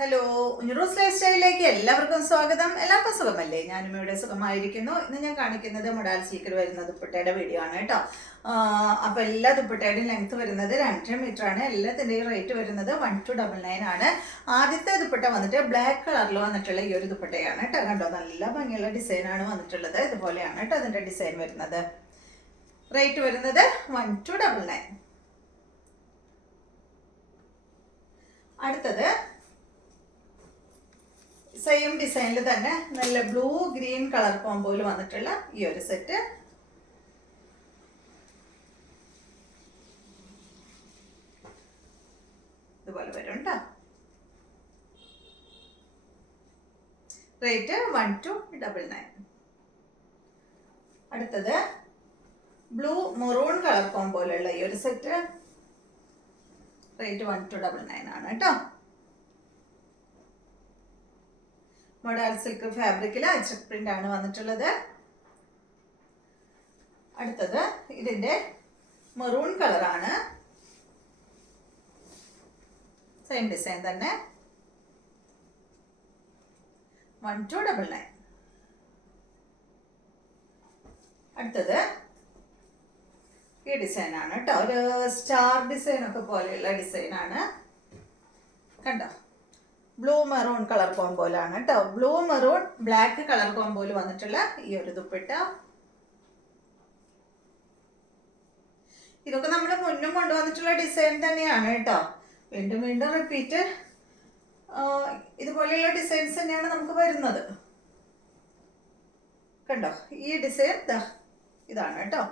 Hello, ഉഞ്ഞുറൂസ് life സ്റ്റൈലിലേക്ക് എല്ലാവർക്കും സ്വാഗതം. എല്ലാവർക്കും സുഖമല്ലേ? ഞാനും ഇവിടെ സുഖമായിരിക്കുന്നു. ഇന്ന് ഞാൻ കാണിക്കുന്നത് മൊഡാൽ സിൽക്കിൽ വരുന്ന ദുപ്പട്ടയുടെ വീഡിയോ ആണ് കേട്ടോ. അപ്പോൾ എല്ലാ ദുപ്പട്ടയുടെയും ലെങ്ത് വരുന്നത് 2.5 മീറ്റർ ആണ്. എല്ലാത്തിൻ്റെയും റേറ്റ് വരുന്നത് 1299 ആണ്. ആദ്യത്തെ ദുപ്പട്ട വന്നിട്ട് ബ്ലാക്ക് കളറിൽ വന്നിട്ടുള്ള ഈ ഒരു ദുപ്പട്ടയാണ് കേട്ടോ. കണ്ടോ, നല്ല ഭംഗിയുള്ള ഡിസൈനാണ് വന്നിട്ടുള്ളത്. ഇതുപോലെയാണ് കേട്ടോ അതിൻ്റെ ഡിസൈൻ വരുന്നത്. റേറ്റ് വരുന്നത് 1299. അടുത്തത് സെയിം ഡിസൈനിൽ തന്നെ നല്ല ബ്ലൂ ഗ്രീൻ കളർ കോമ്പോയിൽ വന്നിട്ടുള്ള ഈ ഒരു സെറ്റ്. ഇതുപോലെ വരും കേട്ടോ. റേറ്റ് 1299. അടുത്തത് ബ്ലൂ മെറൂൺ കളർ കോമ്പോയിലുള്ള ഈ ഒരു സെറ്റ്. റേറ്റ് 1299 ആണ് കേട്ടോ. മൊഡാൽ സിൽക്ക് ഫാബ്രിക്കിൽ അച്ചക് പ്രിന്റ് ആണ് വന്നിട്ടുള്ളത്. അടുത്തത് ഇതിന്റെ മെറൂൺ കളറാണ്. സെയിം ഡിസൈൻ തന്നെ. 1299. അടുത്തത് ഈ ഡിസൈൻ ആണ് കേട്ടോ. ഒരു സ്റ്റാർ ഡിസൈൻ ഒക്കെ പോലെയുള്ള ഡിസൈൻ ആണ്. കണ്ടോ, ബ്ലൂ മെറൂൺ കളർ കോമ്പോയിലാണ് കേട്ടോ. ബ്ലൂ മെറൂൺ ബ്ലാക്ക് കളർ കോമ്പോയിൽ വന്നിട്ടുള്ള ഈ ഒരു ദുപ്പട്ട. ഇതൊക്കെ നമ്മൾ മുന്നും കൊണ്ടുവന്നിട്ടുള്ള ഡിസൈൻ തന്നെയാണ് കേട്ടോ. വീണ്ടും വീണ്ടും റിപ്പീറ്റ് ഇതുപോലെയുള്ള ഡിസൈൻസ് തന്നെയാണ് നമുക്ക് വരുന്നത്. കണ്ടോ, ഈ ഡിസൈൻ ഇതാണ് കേട്ടോ.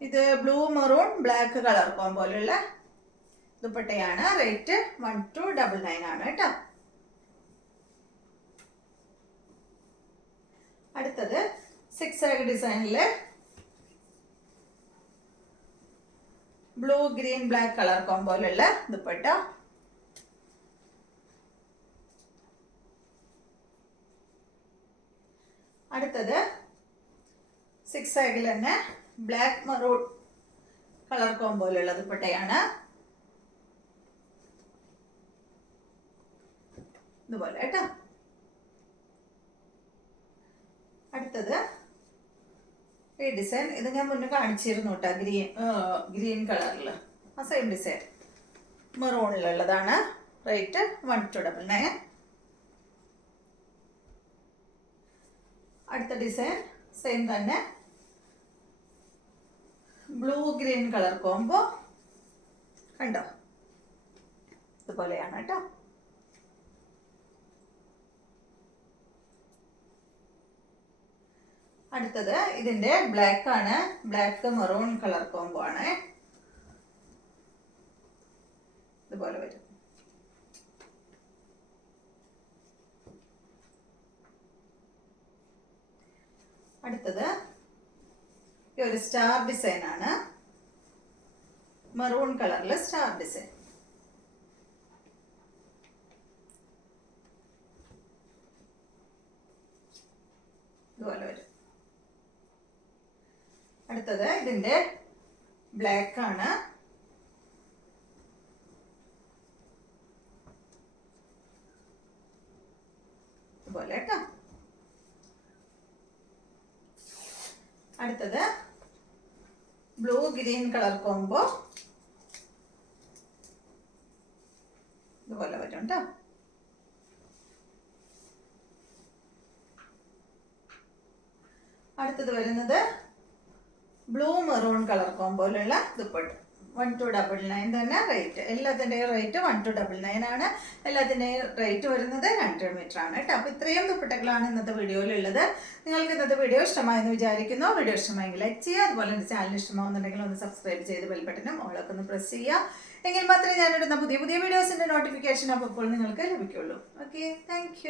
ഇത് ബ്ലൂ മെറൂൺ ബ്ലാക്ക് കളർ കോമ്പോയിലുള്ള ദുപ്പട്ടയാണ്. റേറ്റ് 1299 ആണ് കേട്ടോ. അടുത്തത് 6 ഡിസൈനില് ബ്ലൂ ഗ്രീൻ ബ്ലാക്ക് കളർ കോമ്പോയിലുള്ള ദുപ്പട്ട. അടുത്തത് 6 തന്നെ ബ്ലാക്ക് മെറൂൺ കളർ കോമ്പോയിലുള്ള ദുപ്പട്ടയാണ്. ഇതുപോലെ കേട്ടോ. അടുത്തത് ഈ ഡിസൈൻ, ഇത് ഞാൻ മുന്നേ കാണിച്ചിരുന്നു കേട്ടോ. ഗ്രീൻ കളറിൽ ആ സെയിം ഡിസൈൻ മെറൂണിലുള്ളതാണ്. റേറ്റ് 1299. അടുത്ത ഡിസൈൻ സെയിം തന്നെ, ബ്ലൂ ഗ്രീൻ കളർ കോംബോ. കണ്ടോ, ഇതുപോലെയാണ് കേട്ടോ. അടുത്തത് ഇതിന്റെ ബ്ലാക്ക് ആണ്. ബ്ലാക്ക് മെറൂൺ കളർ കോംബോ ആണ്. ഇതുപോലെ വരും. അടുത്തത് ഈ ഒരു സ്റ്റാർ ഡിസൈൻ ആണ്. മെറൂൺ കളറിലെ സ്റ്റാർ ഡിസൈൻ. ഇതുപോലെ വരും. അടുത്തത് ഇതിന്റെ ബ്ലാക്ക് ആണ്. ഇതുപോലെ കേട്ടോ. അടുത്തത് ബ്ലൂ ഗ്രീൻ കളർ കോംബോ. ഇതുപോലെ വരും കേട്ടോ. അടുത്തത് വരുന്നത് ബ്ലൂ മെറൂൺ കളർ കോമ്പോയിലുള്ള ദുപ്പട്ട. 1299 തന്നെ റേറ്റ്. എല്ലാത്തിൻ്റെയും റേറ്റ് 1299 ആണ്. എല്ലാത്തിൻ്റെയും റേറ്റ് വരുന്നത് 2 മീറ്റർ ആണ് കേട്ടോ. അപ്പോൾ ഇത്രയും ദുപ്പട്ടകളാണ് ഇന്നത്തെ വീഡിയോയിലുള്ളത്. നിങ്ങൾക്ക് ഇന്നത്തെ വീഡിയോ ഇഷ്ടമായെന്ന് വിചാരിക്കുന്നു. വീഡിയോ ഇഷ്ടമായെങ്കിൽ ലൈക്ക് ചെയ്യുക. അതുപോലെ എൻ്റെ ചാനൽ ഇഷ്ടമാകുന്നുണ്ടെങ്കിൽ ഒന്ന് സബ്സ്ക്രൈബ് ചെയ്ത് ബെൽ ബട്ടനും ഓളൊക്കെ ഒന്ന് പ്രസ് ചെയ്യുക. എങ്കിൽ മാത്രമേ ഞാനിടുന്ന പുതിയ പുതിയ വീഡിയോസിൻ്റെ നോട്ടിഫിക്കേഷൻ അപ്പോൾ നിങ്ങൾക്ക് ലഭിക്കുള്ളൂ. Okay, thank